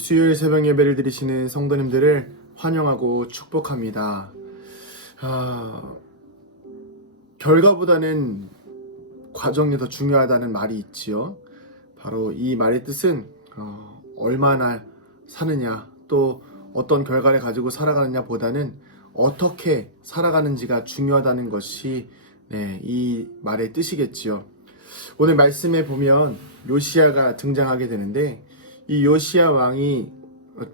수요일 새벽 예배를 드리시는 성도님들을 환영하고 축복합니다. 결과보다는 과정이 더 중요하다는 말이 있지요. 바로 이 말의 뜻은 얼마나 사느냐, 또 어떤 결과를 가지고 살아가느냐 보다는 어떻게 살아가는지가 중요하다는 것이 이 말의 뜻이겠지요. 오늘 말씀에 보면 요시야가 등장하게 되는데, 이 요시야 왕이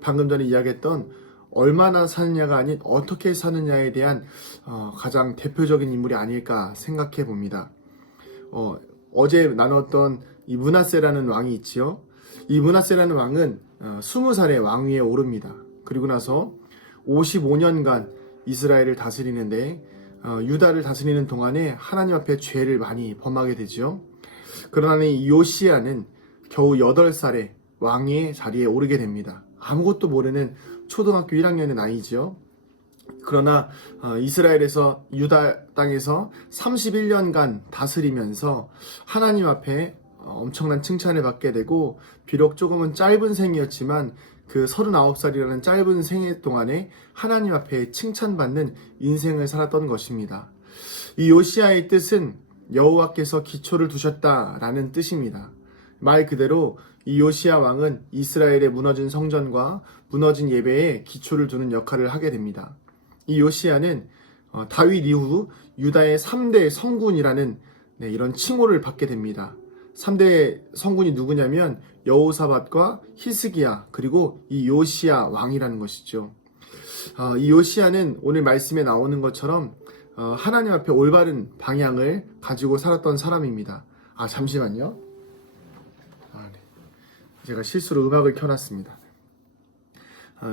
방금 전에 이야기했던 얼마나 사느냐가 아닌 어떻게 사느냐에 대한 가장 대표적인 인물이 아닐까 생각해 봅니다. 어제 나눴던 이 므낫세라는 왕이 있지요. 이 므낫세라는 왕은 20살에 왕위에 오릅니다. 그리고 나서 55년간 이스라엘을 다스리는데 유다를 다스리는 동안에 하나님 앞에 죄를 많이 범하게 되죠. 그러나 이 요시야는 겨우 8살에 왕의 자리에 오르게 됩니다. 아무것도 모르는 초등학교 1학년의 나이죠. 그러나 이스라엘에서 유다 땅에서 31년간 다스리면서 하나님 앞에 엄청난 칭찬을 받게 되고, 비록 조금은 짧은 생이었지만 그 39살이라는 짧은 생애 동안에 하나님 앞에 칭찬받는 인생을 살았던 것입니다. 이 요시야의 뜻은 여호와께서 기초를 두셨다라는 뜻입니다. 말 그대로 이 요시야 왕은 이스라엘의 무너진 성전과 무너진 예배에 기초를 두는 역할을 하게 됩니다. 이 요시야는 다윗 이후 유다의 3대 성군이라는 이런 칭호를 받게 됩니다. 3대 성군이 누구냐면 여호사밧과 히스기야, 그리고 이 요시야 왕이라는 것이죠. 이 요시야는 오늘 말씀에 나오는 것처럼 하나님 앞에 올바른 방향을 가지고 살았던 사람입니다. 잠시만요. 제가 실수로 음악을 켜놨습니다.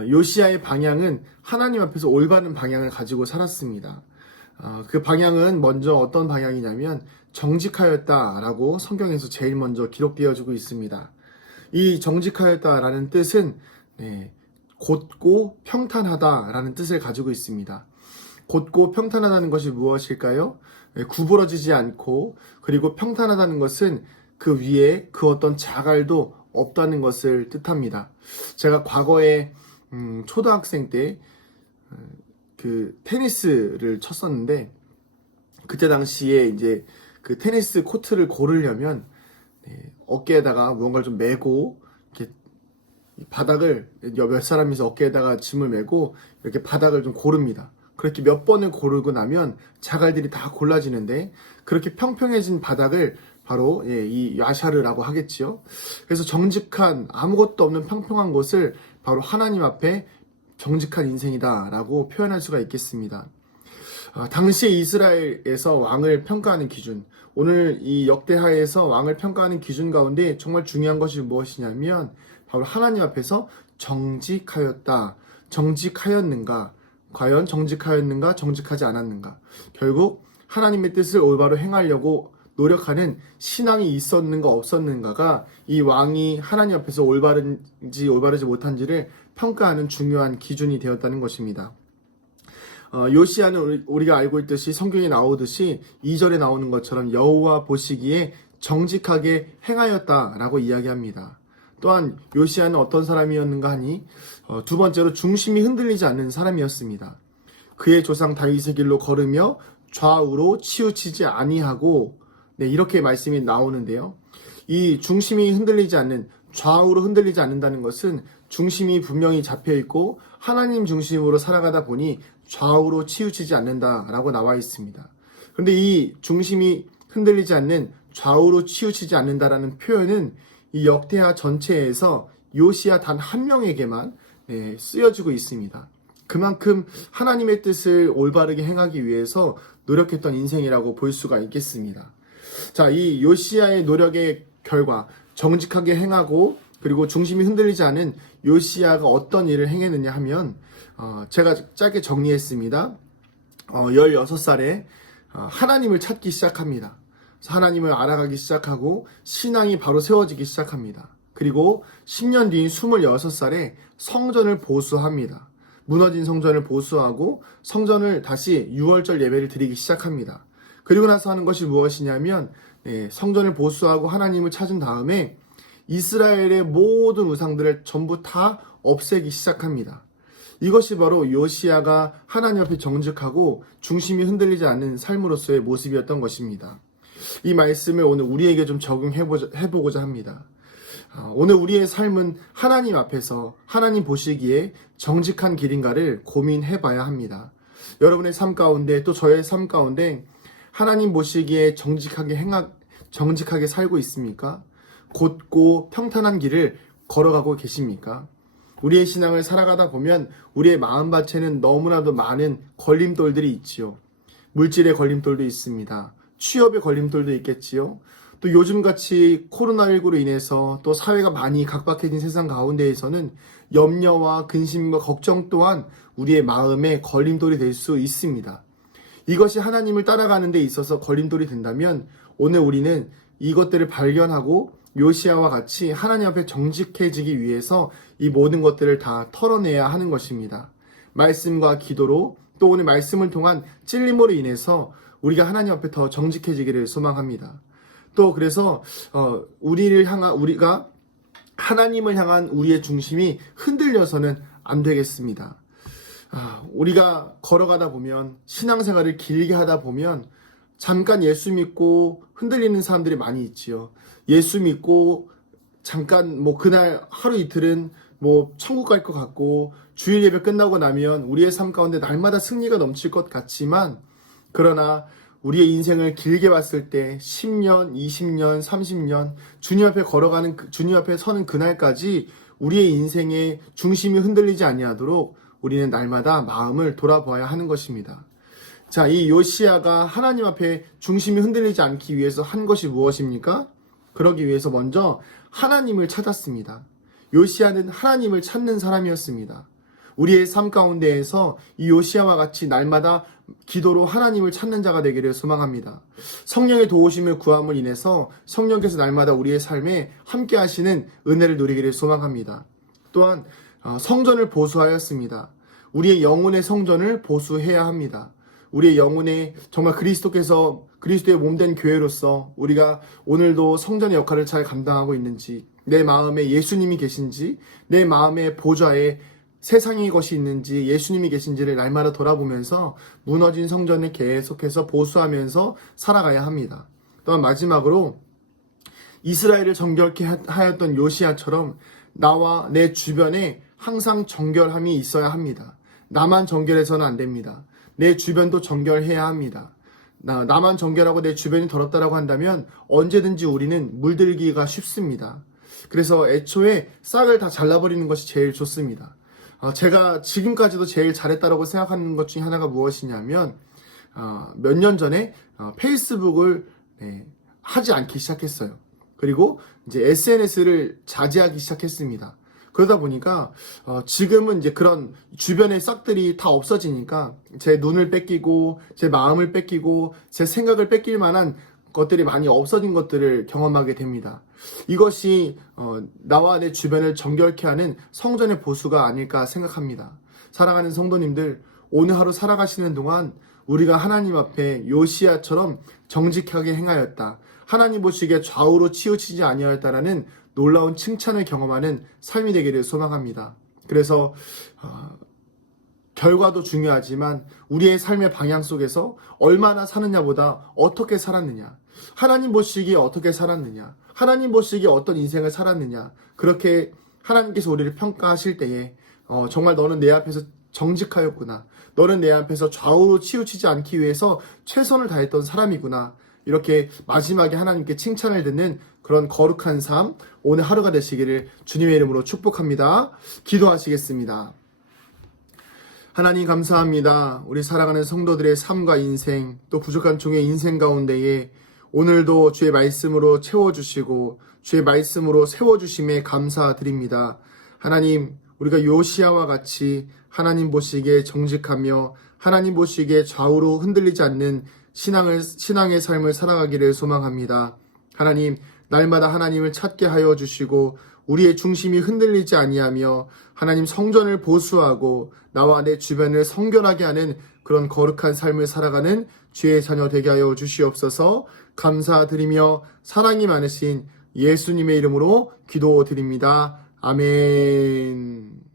요시야의 방향은 하나님 앞에서 올바른 방향을 가지고 살았습니다. 그 방향은 먼저 어떤 방향이냐면 정직하였다라고 성경에서 제일 먼저 기록되어지고 있습니다. 이 정직하였다라는 뜻은 곧고 평탄하다라는 뜻을 가지고 있습니다. 곧고 평탄하다는 것이 무엇일까요? 구부러지지 않고, 그리고 평탄하다는 것은 그 위에 그 어떤 자갈도 없다는 것을 뜻합니다. 제가 과거에 초등학생 때 그 테니스를 쳤었는데, 그때 당시에 이제 그 테니스 코트를 고르려면 어깨에다가 무언가를 좀 메고, 이렇게 바닥을 몇 사람이서 어깨에다가 짐을 메고 이렇게 바닥을 좀 고릅니다. 그렇게 몇 번을 고르고 나면 자갈들이 다 골라지는데, 그렇게 평평해진 바닥을 바로 이 야샤르라고 하겠지요. 그래서 정직한, 아무것도 없는 평평한 곳을 바로 하나님 앞에 정직한 인생이다라고 표현할 수가 있겠습니다. 당시 이스라엘에서 왕을 평가하는 기준, 오늘 이 역대하에서 왕을 평가하는 기준 가운데 정말 중요한 것이 무엇이냐면 바로 하나님 앞에서 정직하였다, 정직하였는가, 과연 정직하였는가, 정직하지 않았는가, 결국 하나님의 뜻을 올바로 행하려고 노력하는 신앙이 있었는가 없었는가가 이 왕이 하나님 앞에서 올바른지 올바르지 못한지를 평가하는 중요한 기준이 되었다는 것입니다. 요시야는 우리가 알고 있듯이 성경에 나오듯이 2절에 나오는 것처럼 여호와 보시기에 정직하게 행하였다라고 이야기합니다. 또한 요시야는 어떤 사람이었는가 하니 두 번째로 중심이 흔들리지 않는 사람이었습니다. 그의 조상 다윗의 길로 걸으며 좌우로 치우치지 아니하고, 이렇게 말씀이 나오는데요. 이 중심이 흔들리지 않는, 좌우로 흔들리지 않는다는 것은 중심이 분명히 잡혀있고 하나님 중심으로 살아가다 보니 좌우로 치우치지 않는다라고 나와 있습니다. 그런데 이 중심이 흔들리지 않는, 좌우로 치우치지 않는다라는 표현은 이 역대하 전체에서 요시야 단 한 명에게만 쓰여지고 있습니다. 그만큼 하나님의 뜻을 올바르게 행하기 위해서 노력했던 인생이라고 볼 수가 있겠습니다. 자, 이 요시야의 노력의 결과, 정직하게 행하고 그리고 중심이 흔들리지 않은 요시야가 어떤 일을 행했느냐 하면 제가 짧게 정리했습니다. 16살에 하나님을 찾기 시작합니다. 하나님을 알아가기 시작하고 신앙이 바로 세워지기 시작합니다. 그리고 10년 뒤인 26살에 성전을 보수합니다. 무너진 성전을 보수하고 성전을 다시 유월절 예배를 드리기 시작합니다. 그리고 나서 하는 것이 무엇이냐면 성전을 보수하고 하나님을 찾은 다음에 이스라엘의 모든 우상들을 전부 다 없애기 시작합니다. 이것이 바로 요시야가 하나님 앞에 정직하고 중심이 흔들리지 않는 삶으로서의 모습이었던 것입니다. 이 말씀을 오늘 우리에게 좀 적용해보고자 합니다. 오늘 우리의 삶은 하나님 앞에서 하나님 보시기에 정직한 길인가를 고민해봐야 합니다. 여러분의 삶 가운데 또 저의 삶 가운데 하나님 보시기에 정직하게 살고 있습니까? 곧고 평탄한 길을 걸어가고 계십니까? 우리의 신앙을 살아가다 보면 우리의 마음밭에는 너무나도 많은 걸림돌들이 있지요. 물질의 걸림돌도 있습니다. 취업의 걸림돌도 있겠지요. 또 요즘같이 코로나19로 인해서 또 사회가 많이 각박해진 세상 가운데에서는 염려와 근심과 걱정 또한 우리의 마음에 걸림돌이 될 수 있습니다. 이것이 하나님을 따라가는 데 있어서 걸림돌이 된다면 오늘 우리는 이것들을 발견하고 요시야와 같이 하나님 앞에 정직해지기 위해서 이 모든 것들을 다 털어내야 하는 것입니다. 말씀과 기도로 또 오늘 말씀을 통한 찔림으로 인해서 우리가 하나님 앞에 더 정직해지기를 소망합니다. 또 그래서 우리가 하나님을 향한 우리의 중심이 흔들려서는 안 되겠습니다. 우리가 걸어가다 보면 신앙생활을 길게 하다 보면 잠깐 예수 믿고 흔들리는 사람들이 많이 있지요. 예수 믿고 잠깐 그날 하루 이틀은 천국 갈 것 같고 주일 예배 끝나고 나면 우리의 삶 가운데 날마다 승리가 넘칠 것 같지만 그러나 우리의 인생을 길게 봤을 때 10년, 20년, 30년 주님 앞에 서는 그날까지 우리의 인생의 중심이 흔들리지 아니하도록 우리는 날마다 마음을 돌아보아야 하는 것입니다. 자, 이 요시야가 하나님 앞에 중심이 흔들리지 않기 위해서 한 것이 무엇입니까? 그러기 위해서 먼저 하나님을 찾았습니다. 요시야는 하나님을 찾는 사람이었습니다. 우리의 삶 가운데에서 이 요시야와 같이 날마다 기도로 하나님을 찾는 자가 되기를 소망합니다. 성령의 도우심을 구함을 인해서 성령께서 날마다 우리의 삶에 함께 하시는 은혜를 누리기를 소망합니다. 또한 성전을 보수하였습니다. 우리의 영혼의 성전을 보수해야 합니다. 우리의 영혼에 정말 그리스도의 몸된 교회로서 우리가 오늘도 성전의 역할을 잘 감당하고 있는지, 내 마음에 예수님이 계신지, 내 마음의 보좌에 세상의 것이 있는지 예수님이 계신지를 날마다 돌아보면서 무너진 성전을 계속해서 보수하면서 살아가야 합니다. 또한 마지막으로 이스라엘을 정결케 하였던 요시야처럼 나와 내 주변에 항상 정결함이 있어야 합니다. 나만 정결해서는 안 됩니다. 내 주변도 정결해야 합니다. 나만 정결하고 내 주변이 더럽다라고 한다면 언제든지 우리는 물들기가 쉽습니다. 그래서 애초에 싹을 다 잘라버리는 것이 제일 좋습니다. 제가 지금까지도 제일 잘했다라고 생각하는 것 중에 하나가 무엇이냐면 몇 년 전에 페이스북을 하지 않기 시작했어요. 그리고 이제 SNS를 자제하기 시작했습니다. 그러다 보니까 지금은 이제 그런 주변의 싹들이 다 없어지니까 제 눈을 뺏기고 제 마음을 뺏기고 제 생각을 뺏길 만한 것들이 많이 없어진 것들을 경험하게 됩니다. 이것이 나와 내 주변을 정결케 하는 성전의 보수가 아닐까 생각합니다. 사랑하는 성도님들, 오늘 하루 살아가시는 동안 우리가 하나님 앞에 요시야처럼 정직하게 행하였다, 하나님 보시기에 좌우로 치우치지 아니하였다라는 놀라운 칭찬을 경험하는 삶이 되기를 소망합니다. 그래서 결과도 중요하지만 우리의 삶의 방향 속에서 얼마나 사느냐보다 어떻게 살았느냐, 하나님 보시기에 어떻게 살았느냐, 하나님 보시기에 어떤 인생을 살았느냐, 그렇게 하나님께서 우리를 평가하실 때에 정말 너는 내 앞에서 정직하였구나, 너는 내 앞에서 좌우로 치우치지 않기 위해서 최선을 다했던 사람이구나, 이렇게 마지막에 하나님께 칭찬을 듣는 그런 거룩한 삶, 오늘 하루가 되시기를 주님의 이름으로 축복합니다. 기도하시겠습니다. 하나님 감사합니다. 우리 살아가는 성도들의 삶과 인생, 또 부족한 종의 인생 가운데에 오늘도 주의 말씀으로 채워주시고 주의 말씀으로 세워주심에 감사드립니다. 하나님, 우리가 요시야와 같이 하나님 보시기에 정직하며 하나님 보시기에 좌우로 흔들리지 않는 신앙의 삶을 살아가기를 소망합니다. 하나님, 날마다 하나님을 찾게 하여 주시고 우리의 중심이 흔들리지 아니하며 하나님 성전을 보수하고 나와 내 주변을 성결하게 하는 그런 거룩한 삶을 살아가는 주의 자녀 되게 하여 주시옵소서. 감사드리며 사랑이 많으신 예수님의 이름으로 기도드립니다. 아멘.